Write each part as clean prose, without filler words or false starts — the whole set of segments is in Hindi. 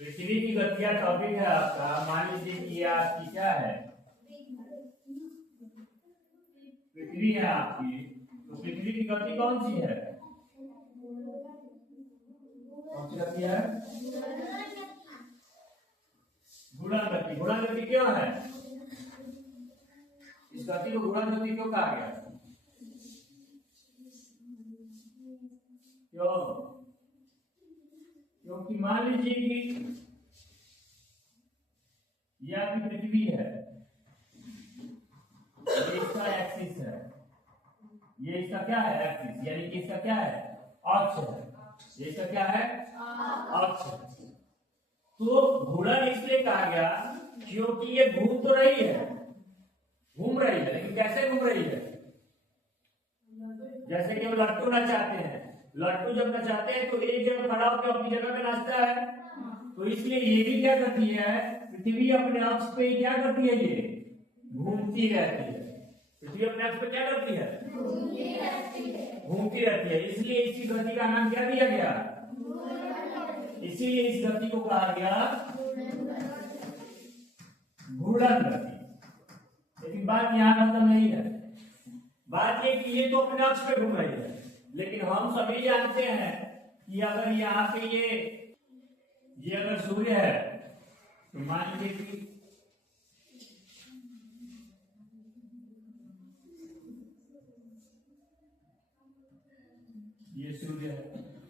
पृथ्वी की गति का टॉपिक है आपका। मान लीजिए कि ये आपकी क्या है, पृथ्वी है आपकी। तो पृथ्वी की गति कौन सी है? कौन सी गति है? घूर्णन गति। घूर्णन गति क्यों है? इस गति को घूर्णन गति क्यों कहा गया? क्यों? क्योंकि मान लीजिए कि ये आपकी पृथ्वी है, ये इसका एक्सिस है, ये इसका क्या है? एक्सिस, यानी कि इसका क्या है? अक्ष है। ये इसका क्या है? अक्ष। तो घूर्णन इसलिए कहा गया क्योंकि ये घूम तो रही है, लेकिन कैसे घूम रही है? जैसे कि हम लट्टू नचाते हैं, लट्टू जब नचाते हैं तो एक जगह खड़ा होकर अपनी जगह पे नाचता है। तो इसलिए ये भी क्या करती है? पृथ्वी अपने अक्ष पे क्या करती है? ये घूमती रहती है। पृथ्वी अपने अक्ष पे क्या करती है? घूमती रहती है। इसलिए इसी गति का नाम क्या दिया गया? इसीलिए इस गति को कहा गया घूर्णन गति। लेकिन बात यहाँ खत्म नहीं है। बात ये कि ये तो अपने अक्ष पे घूम रही है, लेकिन हम सभी जानते हैं कि अगर यहाँ पे ये अगर सूर्य है तो मान लीजिए कि ये सूर्य है,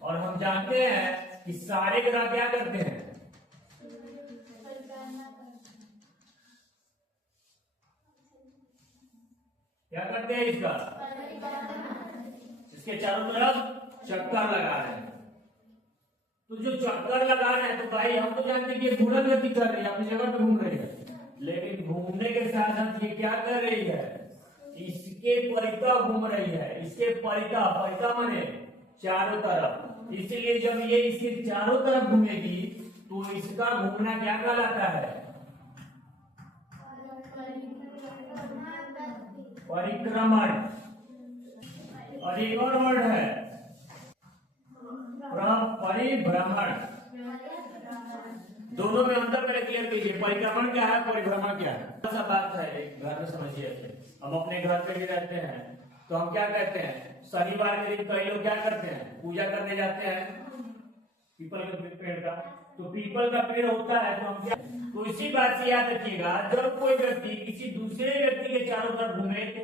और हम जानते हैं कि सारे ग्रह क्या करते हैं? क्या करते हैं? इसके चारों तरफ चक्कर लगा रहे हैं। तो जो चक्कर लगा रहे हैं, तो भाई हम तो जानते हैं कि ये घूर्णन गति कर रही है, अपनी जगह पे घूम रही है। लेकिन घूमने के साथ साथ ये क्या कर रही है? इसके परितः घूम रही है। इसके परितः माने चारों तरफ। इसलिए जब ये इसके चारों तरफ घूमेगी तो इसका घूमना क्या कहलाता है? परिक्रमण। और एक और वर्ड है परिभ्रमण। दोनों में अंतर पहले क्लियर कीजिए। परिक्रमण क्या है, परिभ्रमण क्या है? ऐसा बात है, एक घर में समझिए। हम अपने घर पे भी रहते हैं तो हम क्या कहते हैं? शनिवार के दिन कई लोग क्या करते हैं? पूजा करने जाते हैं पीपल के पेड़ का। तो पीपल का पेड़ होता है तो हम क्या, तो इसी बात से याद रखिएगा, जब कोई व्यक्ति किसी दूसरे व्यक्ति के चारों तरफ घूमे तो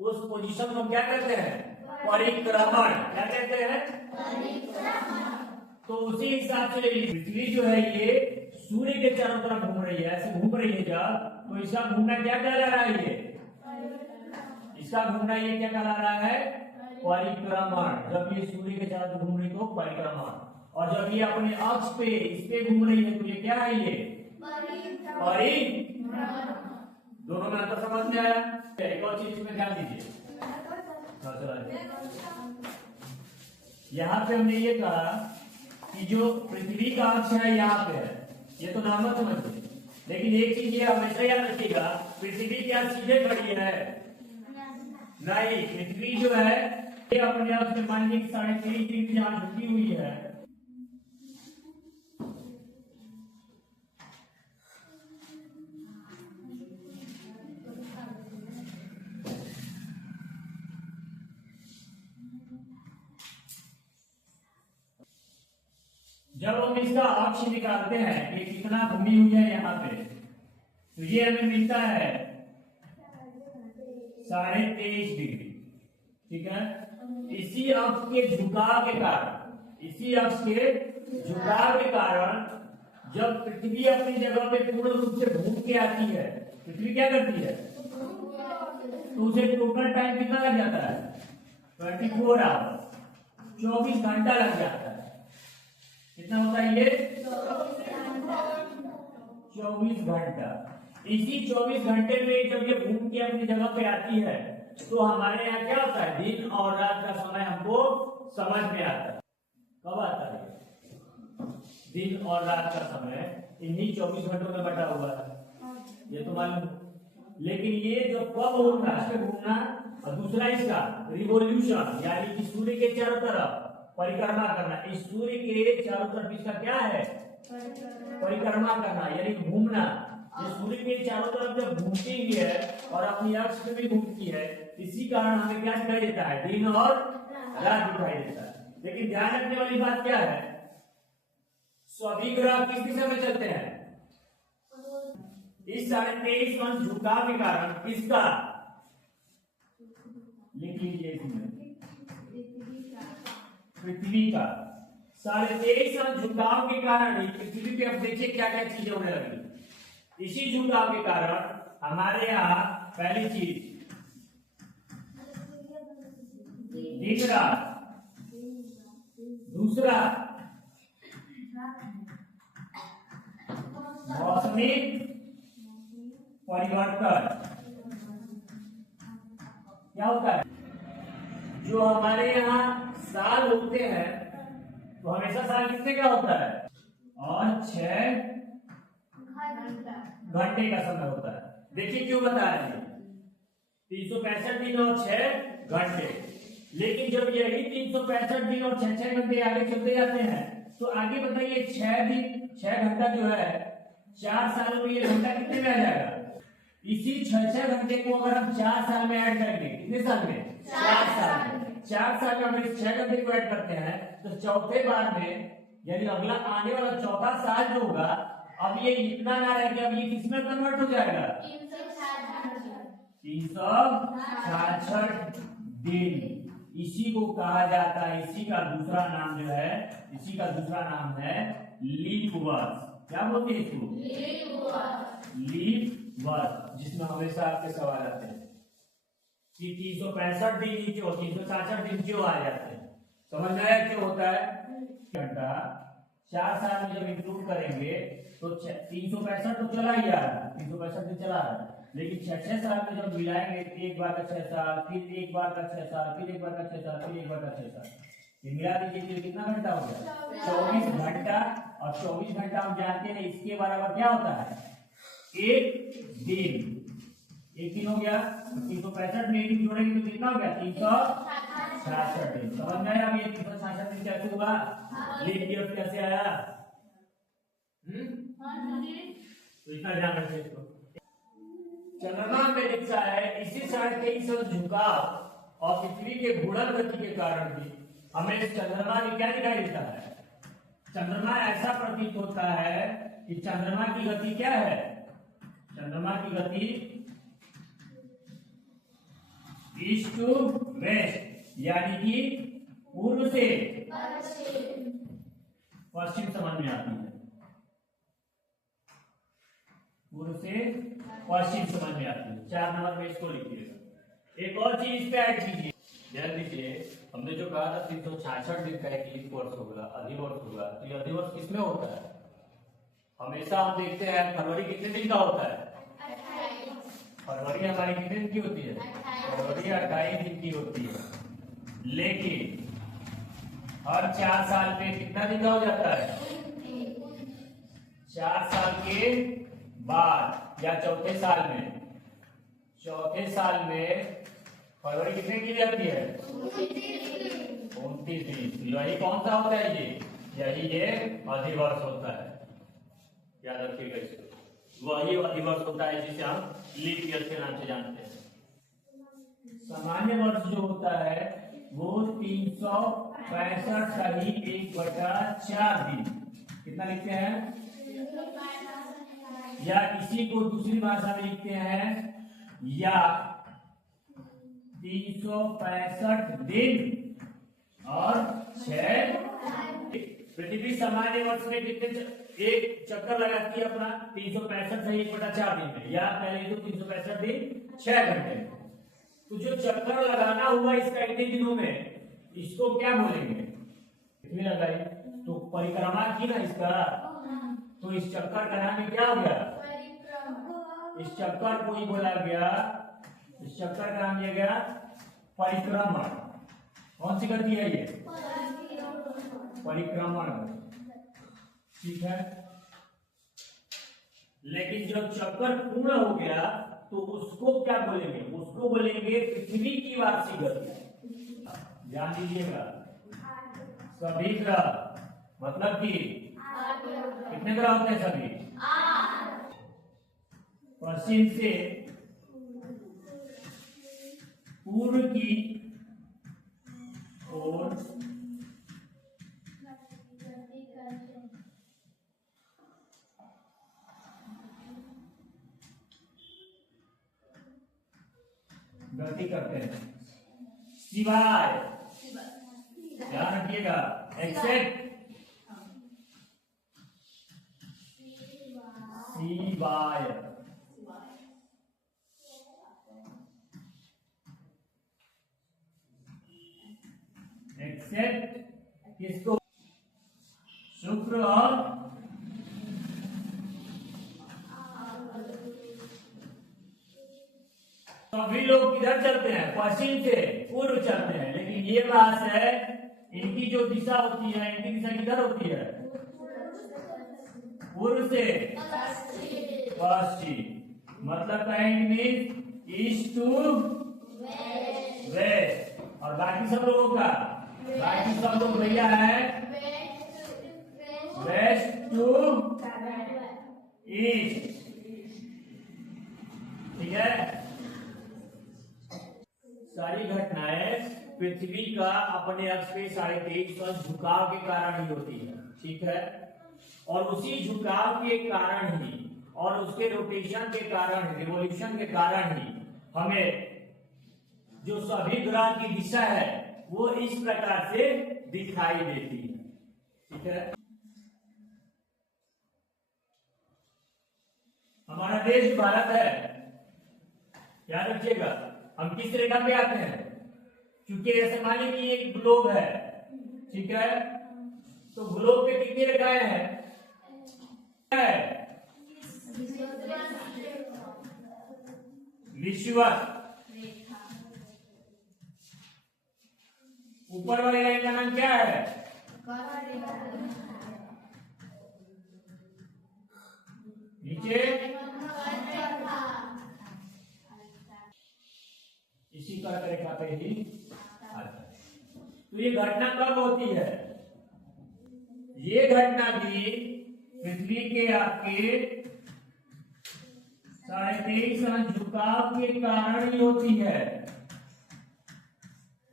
उस पोजीशन को हम क्या कहते हैं? परिक्रमण। क्या कहते हैं? तो उसी हिसाब से पृथ्वी जो है ये सूर्य के चारों तरफ घूम रही है, ऐसे घूम रही है जब, तो इसका घूमना क्या कहला रहा है? ये इसका घूमना ये क्या कहला रहा है? परिक्रमण। जब ये सूर्य के चारों तरफ घूम रही तो परिक्रमण। और जब ये अपने अक्ष पे इस पे घूम रही है तो ये क्या है? ये परिभ्रमण। दोनों में अंतर समझ में आया? एक और चीज में ध्यान दीजिए। यहाँ पे हमने ये कहा कि जो पृथ्वी का अक्ष है यहाँ पे है, ये तो नाम समझिए। लेकिन एक चीज ये हमेशा याद रखिएगा, पृथ्वी क्या सीधे खड़ी है? नहीं, पृथ्वी जो है ये अपने अक्ष में मान लीजिए 23.5 डिग्री जहाँ झुकी हुई है, जब हम इसका अक्ष निकालते हैं कि कितना घूमी हुई है यहाँ पे, तो ये हमें मिलता है 23.5 डिग्री। ठीक है? इसी अक्ष के झुकाव के कारण, जब पृथ्वी अपनी जगह पे पूर्ण रूप से घूम के आती है, पृथ्वी क्या करती है? तो उसे टोटल टाइम कितना लग जाता है? 24 आवर, 24 घंटा लग जाता है। कितना होता है ये? 24 घंटा। इसी 24 घंटे में जब ये घूम के अपनी जगह पे आती है तो हमारे यहाँ क्या होता है? दिन और रात का समय हमको समझ में आता है। कब आता है? दिन और रात का समय इन्हीं 24 घंटों में बटा हुआ है, ये तो मालूम। लेकिन ये जो कब घूमना और दूसरा इसका रिवोल्यूशन, यानी कि सूर्य के चारों तरफ परिक्रमा करना। इस सूर्य के चारों तरफ इसका क्या है? परिक्रमा करना यानी घूमना। ये सूर्य के चारों तरफ जब घूमती ही है और अपनी अक्ष में भी घूमती है, इसी कारण हमें क्या दिखाई देता है, दिन और रात दिखाई देता है। लेकिन ध्यान रखने वाली बात क्या है, सभी ग्रह किस दिशा में चलते हैं, इस 23.5 अंश झुकाव के कारण किसका, लिख लीजिए इसमें, पृथ्वी का 23.5 अंश झुकाव के कारण ही पृथ्वी पे अब देखिए क्या क्या चीजें होने लगी। इसी झुकाव के कारण हमारे यहाँ पहली चीज दिन रात, दूसरा मौसमी परिवर्तन। क्या होता है, जो हमारे यहाँ साल होते हैं तो हमेशा साल कितने का होता है, और 6 घंटे का समय होता है। देखिए क्यों बताया, 365 दिन और 6 घंटे। लेकिन जब यही 365 दिन और 6 घंटे आगे चलते जाते हैं तो आगे बताइए 6 दिन 6 घंटा जो है 4 सालों में ये घंटा कितने में आ जाएगा। इसी 6 घंटे को अगर हम 4 साल में ऐड करेंगे, कितने साल में, 4 साल में, 4 साल में अगर इस 6 घंटे को ऐड करते हैं तो चौथे बार में यानी अगला आने वाला चौथा साल जो होगा, अब ये इतना ना रहे कि अब ये किसमें कन्वर्ट हो जाएगा, 366 दिन। इसी को कहा जाता है, इसी का दूसरा नाम जो है, इसी का दूसरा नाम है लीप वर्ष। क्या बोलते हैं इसको, लीप वर्ष, जिसमें हमेशा आपके सवाल आते हैं कि 365 दिन ही क्यों, 366 दिन क्यों आ जाते हैं। समझ में आया क्यों होता है। घंटा 4 साल में जब इंक्लूड करेंगे तो 365 तो चला ही आ रहा है, 365 दिन चला रहा है, लेकिन 6 साल में जब मिलाएंगे, एक बार का 6 साल, फिर एक बार का 6 साल, फिर एक बार का 6 साल, फिर एक बार का 6 साल, ये मिला दीजिए कितना घंटा हो गया, 24 घंटा। और 24 घंटा हम जानते हैं इसके बराबर क्या होता है, एक दिन। एक दिन हो गया, 365 में एक दिन जोड़ेंगे तो कितना हो गया, 366 दिन। समझ में आया। अब ये 366 दिन कैसे हुआ, लीप ईयर कैसे आया, तो इतना ध्यान रखिए इसको। चंद्रमा में दिखता है इसी 23.5 अंश झुकाव और पृथ्वी के घूर्णन गति के कारण भी हमें इस चंद्रमा में क्या दिखाई देता है, चंद्रमा ऐसा प्रतीत होता है कि चंद्रमा की गति क्या है, चंद्रमा की गति ईस्ट टू वेस्ट यानी कि पूर्व से पश्चिम समझ में आती है, पूर्व से पश्चिम समझ में आती है। 4 नंबर में इसको लिखिएगा। एक और चीज इस पे ऐड कीजिए, ध्यान दीजिए, हमने जो कहा था 366 दिन का एक लीप वर्ष होगा, अधिवर्ष होगा, तो ये अधिवर्ष किसमें होता है, हमेशा हम देखते हैं फरवरी कितने दिन का होता है, फरवरी हमारी कितने दिन की होती है, फरवरी 28 दिन की होती है। लेकिन हर 4 साल में कितना दिन का हो जाता है, 4 साल के बाद या चौथे साल में, चौथे साल में फरवरी कितने की जाती है, 29 दिन। यही कौन सा होता है, यही ये अधिवर्ष होता है, याद रखिएगा इसको। वही अधिवर्ष होता है जिसे हम लीप ईयर के नाम से जानते हैं। सामान्य वर्ष जो होता है वो 365 का ही 1/4 दिन, कितना लिखते हैं, या इसी को दूसरी भाषा में लिखते हैं या 365 दिन और 6। पृथ्वी सामान्य वर्ष में कितने एक चक्कर लगाती है अपना, 365 से 1/4 दिन में, या पहले तो 365 दिन 6 घंटे। तो जो चक्कर लगाना हुआ इसका इतने दिनों में, इसको क्या बोलेंगे, कितनी लगाई, तो परिक्रमा की ना इसका, तो इस चक्कर का नाम क्या हो गया, इस चक्कर को ही बोला गया, इस चक्कर का नाम दिया गया परिक्रमण। कौन सी गति है ये, परिक्रमण, ठीक है। लेकिन जब चक्कर पूर्ण हो गया तो उसको क्या बोलेंगे, उसको बोलेंगे पृथ्वी की वार्षिक गति। ध्यान दीजिएगा, सभी ग्रह मतलब कि कितने ग्रह होते हैं सभी? पश्चिम से पूर्व की ओर गति करते हैं, सिवाय, ध्यान रखिएगा, एक्सेप्ट सिवाय, एक्सेप्ट किसको? शुक्र और सभी लोग किधर चलते हैं? पश्चिम से पूर्व चलते हैं, लेकिन ये बात है इनकी जो दिशा होती है, इनकी दिशा किधर होती है? पूर्व से पश्चिम, मतलब कहेंगे ईस्ट टू वेस्ट। और बाकी सब लोगों का, बाकी सब लोग भैया है वेस्ट टू ईस्ट, ठीक है। सारी घटनाएं पृथ्वी का अपने अक्ष पे 23.5 झुकाव के कारण ही होती है, ठीक है। और उसी झुकाव के कारण ही और उसके रोटेशन के कारण, रिवोल्यूशन के कारण ही हमें जो सभी ग्रह की दिशा है वो इस प्रकार से दिखाई देती है, ठीक है। हमारा देश भारत है, याद रखिएगा। हम किस रेखा पे आते हैं? क्योंकि ऐसे मानिए कि एक ग्लोब है, ठीक है, तो ग्लोब पे कितनी रेखाएं हैं? विषुवत, ऊपर वाली लाइन का नाम क्या है? नीचे इसी कर्क रेखा पे ही आता है। तो ये घटना कब होती है? ये घटना भी पृथ्वी के आपके 23.5 झुकाव के कारण ही होती है।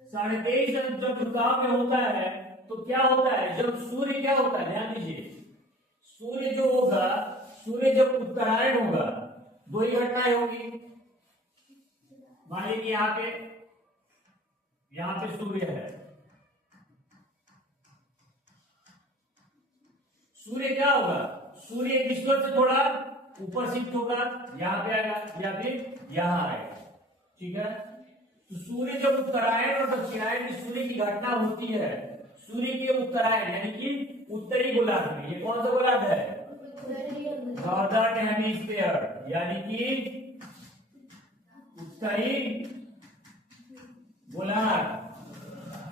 23.5 जब झुकाव में होता है तो क्या होता है? जब सूर्य क्या होता है, ध्यान दीजिए, सूर्य जो होगा, सूर्य जब उत्तरायण होगा, दो ही घटनाएं होगी। मान लीजिए यहाँ पे सूर्य है, सूर्य क्या होगा? सूर्य विश्व से थोड़ा ऊपर शिफ्ट होगा, यहाँ पे आएगा या फिर यहाँ आएगा, ठीक है। तो सूर्य जब उत्तरायण और दक्षिणायन की सूर्य की घटना होती है, सूर्य के उत्तरायण यानी कि उत्तरी गोलार्ध में, ये कौन सा गोलार्ध है? नॉर्दर्न हेमिस्फीयर, यानी कि उत्तरी गोलार्ध।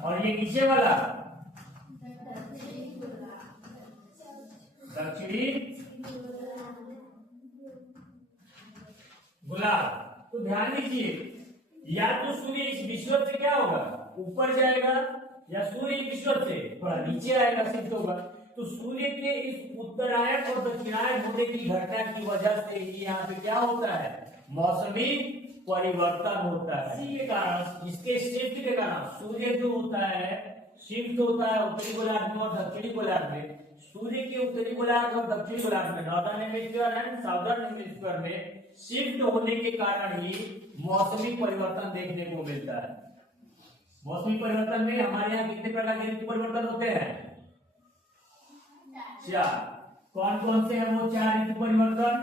और ये नीचे वाला दक्षिणी गोलार्ध। तो ध्यान दीजिए, या तो सूर्य इस विषुवत से क्या होगा? ऊपर जाएगा, या सूर्य विषुवत से थोड़ा नीचे आएगा, शिफ्ट होगा। तो सूर्य के इस उत्तरायण और दक्षिणायन होने की घटना की वजह से ही यहाँ पे क्या होता है? मौसमी परिवर्तन होता है। इसी के कारण, इसके शिफ्ट के कारण सूर्य जो होता है शिफ्ट होता है उत्तरी गोलार्ध में और दक्षिणी गोलार्ध में। सूर्य के उत्तरी गोलार्ध और दक्षिणी गोलार्ध में, northern hemisphere and southern hemisphere में शिफ्ट होने के कारण ही मौसमी परिवर्तन देखने को मिलता है। मौसमी परिवर्तन में हमारे यहाँ कितने प्रकार के ऋतु परिवर्तन होते हैं? 4। कौन कौन से हैं वो 4 ऋतु परिवर्तन?